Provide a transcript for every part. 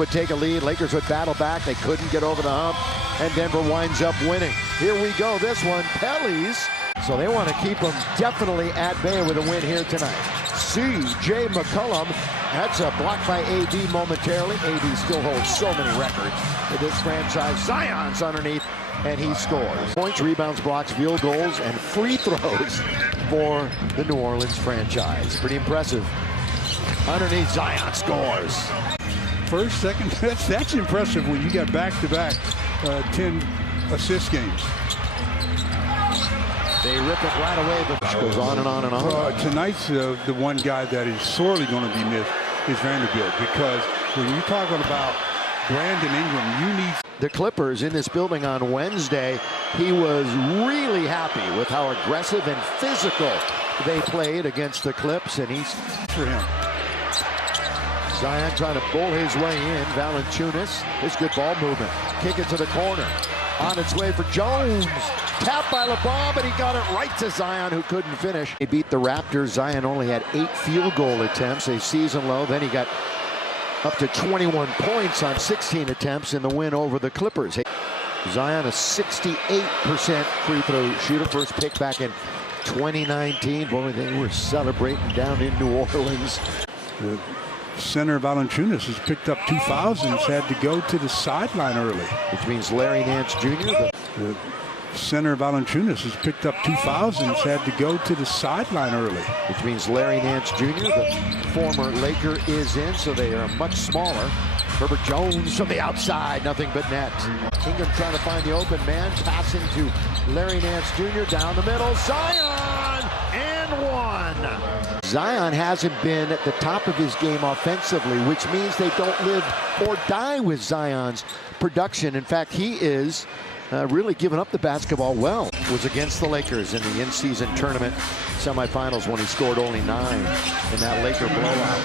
would take a lead. Lakers would battle back. They couldn't get over the hump, and Denver winds up winning. Here we go. This one, Pellies. So they want to keep them definitely at bay with a win here tonight. C.J. McCollum. That's a block by AD momentarily. AD still holds so many records for this franchise. Zion's underneath, and he scores. Points, rebounds, blocks, field goals, and free throws for the New Orleans franchise. Pretty impressive. Underneath, Zion scores. First, second, that's impressive when you got back-to-back 10 assist games. They rip it right away, but it goes on and on and on. Tonight's the one guy that is sorely going to be missed is Vanderbilt, because when you're talking about Brandon Ingram, you need... The Clippers in this building on Wednesday, he was really happy with how aggressive and physical they played against the Clips, and he's for him. Zion trying to bull his way in. Valanciunas, his good ball movement. Kick it to the corner. On its way for Jones. Tapped by LeBron, but he got it right to Zion, who couldn't finish. He beat the Raptors. Zion only had 8 field goal attempts, a season low. Then he got up to 21 points on 16 attempts in the win over the Clippers. Zion, a 68% free throw shooter. First pick back in 2019. Boy, they were celebrating down in New Orleans. The center Valanciunas has picked up 2 fouls and had to go to the sideline early. Which means Larry Nance Jr. The center Valanciunas has picked up 2 fouls and had to go to the sideline early. Which means Larry Nance Jr., the former Laker, is in, so they are much smaller. Herbert Jones from the outside, nothing but net. Ingram trying to find the open man, passing to Larry Nance Jr. down the middle. Zion and one. Zion hasn't been at the top of his game offensively, which means they don't live or die with Zion's production. In fact, he is really giving up the basketball well. Was against the Lakers in the in-season tournament semifinals when he scored only 9 in that Laker blowout.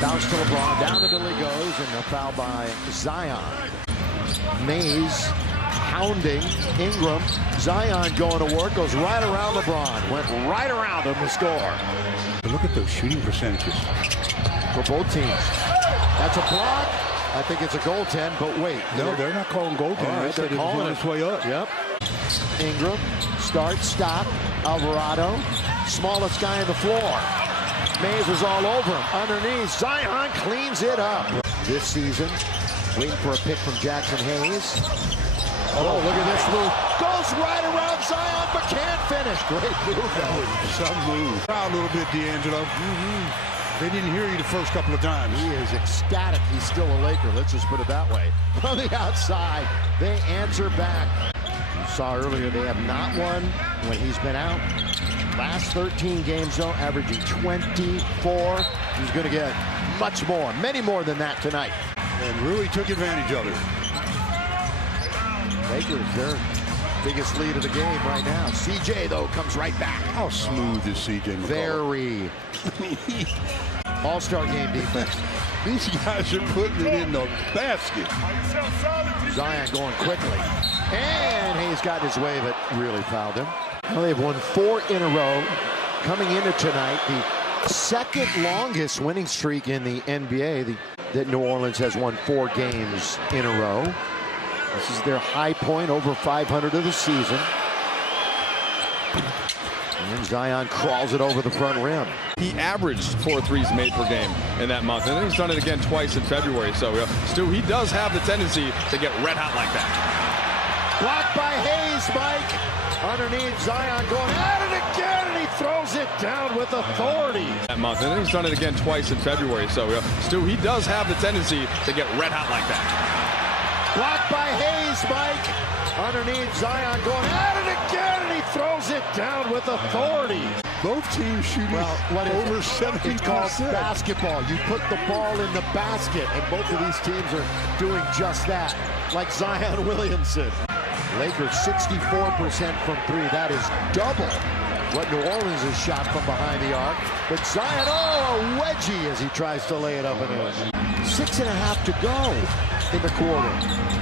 Bounce to LeBron, down the middle he goes, and a foul by Zion. Mays pounding Ingram. Zion going to work, goes right around LeBron. Went right around him to score. Look at those shooting percentages for both teams. That's a block. I think it's a goaltend, but wait. No, they're not calling goaltend. Right, they're calling it its way up. Yep. Ingram, start, stop. Alvarado, smallest guy on the floor. Mays was all over him. Underneath, Zion cleans it up. This season, waiting for a pick from Jackson Hayes. Oh, look at this move. Goes right around Zion, but can't finish. Great move, though. Some move. Try a little bit, D'Angelo. They didn't hear you the first couple of times. He is ecstatic. He's still a Laker. Let's just put it that way. From the outside, they answer back. You saw earlier they have not won when he's been out. Last 13 games, though, averaging 24. He's going to get much more, many more than that tonight. And really took advantage of it. Lakers, their biggest lead of the game right now. CJ, though, comes right back. How smooth is CJ McCollum? Very. All-star game defense. These guys are putting it in the basket. Zion going quickly. And Hayes got his way, but really fouled him. Well, they've won 4 in a row. Coming into tonight, the second longest winning streak in the NBA. That New Orleans has won 4 games in a row. This is their high point, over 500 of the season. And Zion crawls it over the front rim. He averaged 4 threes made per game in that month, and then he's done it again twice in February. So, Stu, he does have the tendency to get red hot like that. Blocked by Hayes, Mike. Underneath, Zion going at it again, and he throws it down with authority. That month, and then he's done it again twice in February. So, Stu, he does have the tendency to get red hot like that. Blocked by Hayes, Mike. Underneath, Zion going at it again, and he throws it down with authority. Both teams shooting over 70%. It's called basketball. You put the ball in the basket, and both of these teams are doing just that, like Zion Williamson. Lakers 64% from 3. That is double what New Orleans has shot from behind the arc. But Zion, a wedgie as he tries to lay it up and in. 6.5 to go in the quarter.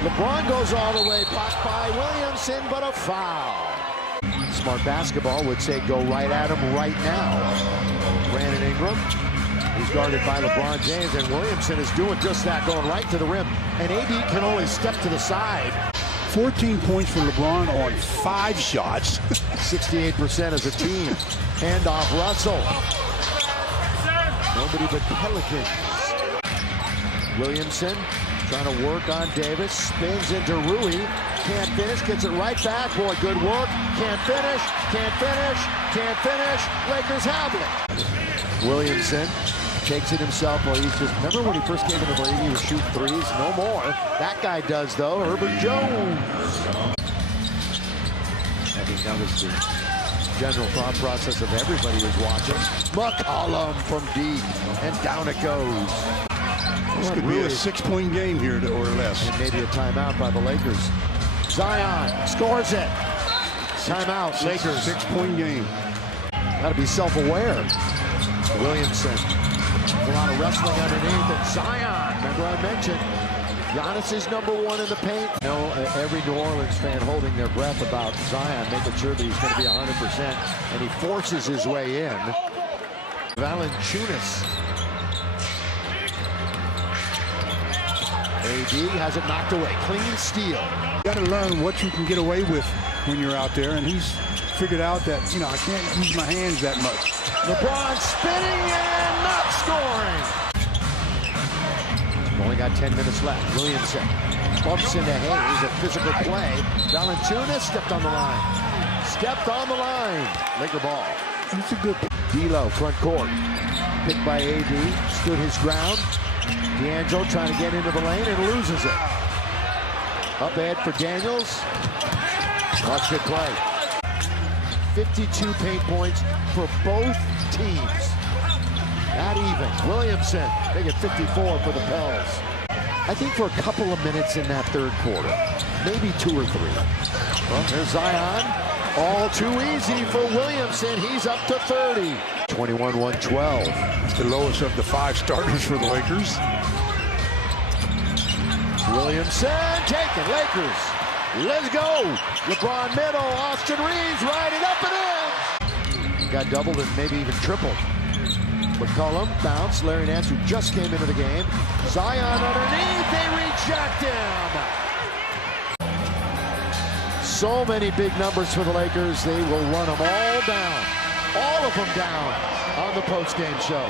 LeBron goes all the way, blocked by Williamson, but a foul. Smart basketball would say go right at him right now. Brandon Ingram He's guarded by LeBron James, and Williamson is doing just that, going right to the rim. And AD can only step to the side. 14 points for LeBron on 5 shots. 68% as a team. Handoff Russell. Nobody but Pelicans. Williamson trying to work on Davis. Spins into Rui. Can't finish. Gets it right back. Boy, good work. Can't finish. Can't finish. Can't finish. Lakers have it. Williamson takes it himself. Well, he's just, remember when he first came into the league, he was shooting threes? No more. That guy does, though. Herbert Jones. I think that was the general thought process of everybody who's watching. McCollum from deep, and down it goes. This could be a 6-point game here or less. And maybe a timeout by the Lakers. Zion scores it. Timeout, Lakers. 6-point game. Got to be self-aware. Williamson. A lot of wrestling underneath, and Zion. Remember I mentioned Giannis is #1 in the paint. You know, every New Orleans fan holding their breath about Zion, making sure that he's going to be 100%, and he forces his way in. Valanciunas. AD has it knocked away. Clean steal. You got to learn what you can get away with when you're out there, and he's figured out that, you know, I can't use my hands that much. LeBron spinning and not scoring. Only got 10 minutes left. Williamson bumps into Hayes. A physical play. Valanciunas stepped on the line. Stepped on the line. Laker ball. It's a good. D'Lo, front court. Picked by AD. Stood his ground. D'Angelo trying to get into the lane and loses it. Up ahead for Daniels. Watch good play. 52 paint points for both teams. Not even. Williamson, they get 54 for the Pels. I think for a couple of minutes in that third quarter, maybe 2 or 3. Well, there's Zion. All too easy for Williamson. He's up to 30. 21-1-12. It's the lowest of the 5 starters for the Lakers. Williamson taken. Lakers. Let's go. LeBron middle. Austin Reeves riding up and in. Got doubled and maybe even tripled. McCollum bounce. Larry Nance, who just came into the game. Zion underneath. They reject him. So many big numbers for the Lakers. They will run them all down. All of them down on the postgame show.